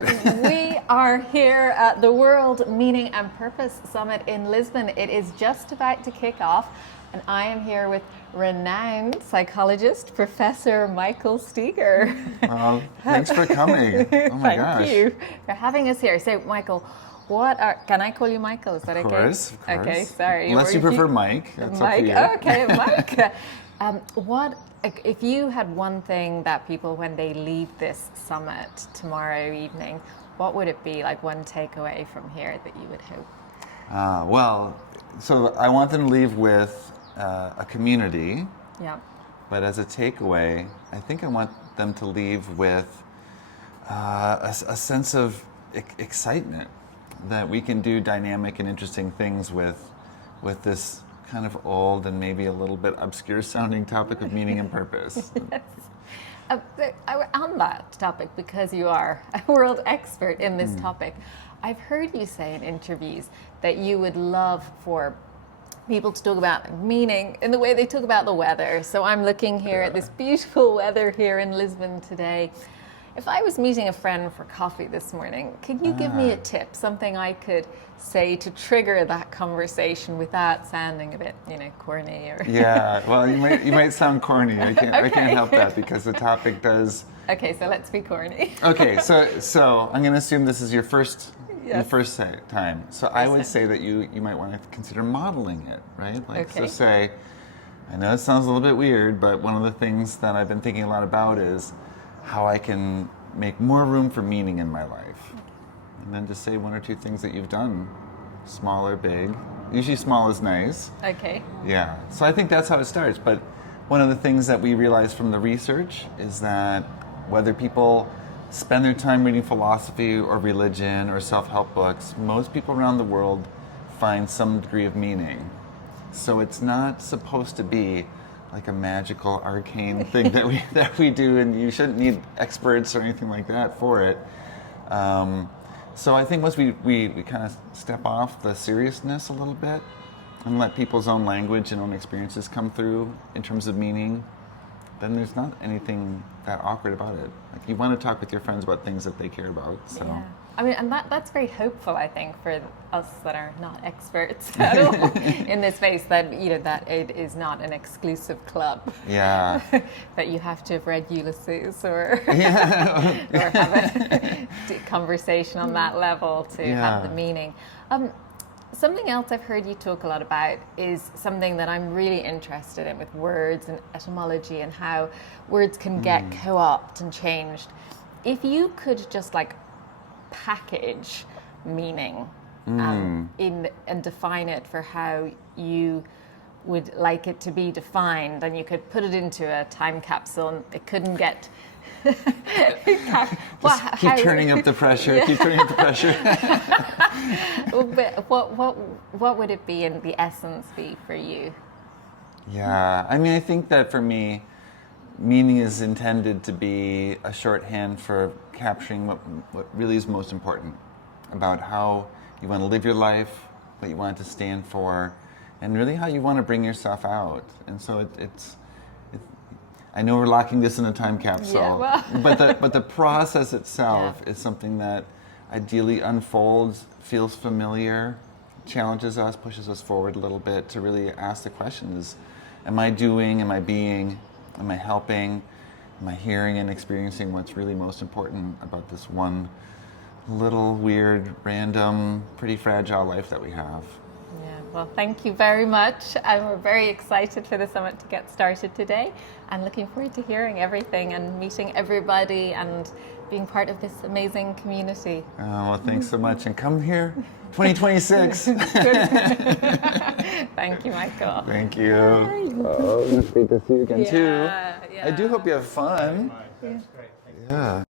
We are here at the World Meaning and Purpose Summit in Lisbon. It is just about to kick off, and I am here with renowned psychologist, Professor Michael Steger. Well, thanks for coming. Oh my gosh. Thank you for having us here. So, Michael, can I call you Michael? Is that okay? Of course. Okay, sorry. Unless you prefer Mike. That's Mike, up to you. okay, Mike. If you had one thing that people, when they leave this summit tomorrow evening, what would it be? Like one takeaway from here that you would hope? So I want them to leave with a community. Yeah. But as a takeaway, I think I want them to leave with a sense of excitement that we can do dynamic and interesting things with this kind of old and maybe a little bit obscure sounding topic of meaning and purpose. Yes. On that topic, because you are a world expert in this topic, I've heard you say in interviews that you would love for people to talk about meaning in the way they talk about the weather. So I'm looking here at this beautiful weather here in Lisbon today. If I was meeting a friend for coffee this morning, could you give me a tip, something I could say to trigger that conversation without sounding a bit, corny or? Yeah, well, you might sound corny. I can't help that because the topic does. Okay, so let's be corny. Okay, so I'm going to assume this is your first time. So I would say that you might want to consider modeling it, right? So say, I know it sounds a little bit weird, but one of the things that I've been thinking a lot about is how I can make more room for meaning in my life. And then just say one or two things that you've done, small or big. Usually small is nice. Okay. Yeah, so I think that's how it starts. But one of the things that we realize from the research is that whether people spend their time reading philosophy or religion or self-help books, most people around the world find some degree of meaning. So it's not supposed to be like a magical arcane thing that we do, and you shouldn't need experts or anything like that for it. So I think once we kind of step off the seriousness a little bit and let people's own language and own experiences come through in terms of meaning, then there's not anything that awkward about it. Like you want to talk with your friends about things that they care about. So. Yeah. I mean, and that's very hopeful, I think, for us that are not experts at all in this space, that that it is not an exclusive club. Yeah. That you have to have read Ulysses or or have a conversation on that level to have the meaning. Something else I've heard you talk a lot about is something that I'm really interested in with words and etymology and how words can get co-opted and changed. If you could just package meaning and define it for how you would like it to be defined, and you could put it into a time capsule and it couldn't get keep turning up the pressure. Yeah. Keep turning up the pressure. But what would it be, and the essence be for you? Yeah, I mean, I think that for me, meaning is intended to be a shorthand for capturing what really is most important about how you want to live your life, what you want it to stand for, and really how you want to bring yourself out. And so it's I know we're locking this in a time capsule, but the process itself is something that ideally unfolds, feels familiar, challenges us, pushes us forward a little bit to really ask the question is, am I doing, am I being, am I helping, am I hearing and experiencing what's really most important about this one little weird, random, pretty fragile life that we have? Yeah, well, thank you very much. And we're very excited for the summit to get started today, and looking forward to hearing everything and meeting everybody and being part of this amazing community. Well, thanks so much. And come here 2026. Thank you, Michael. Thank you. Oh, it's great to see you again, too. Yeah. I do hope you have fun. That's great. Yeah.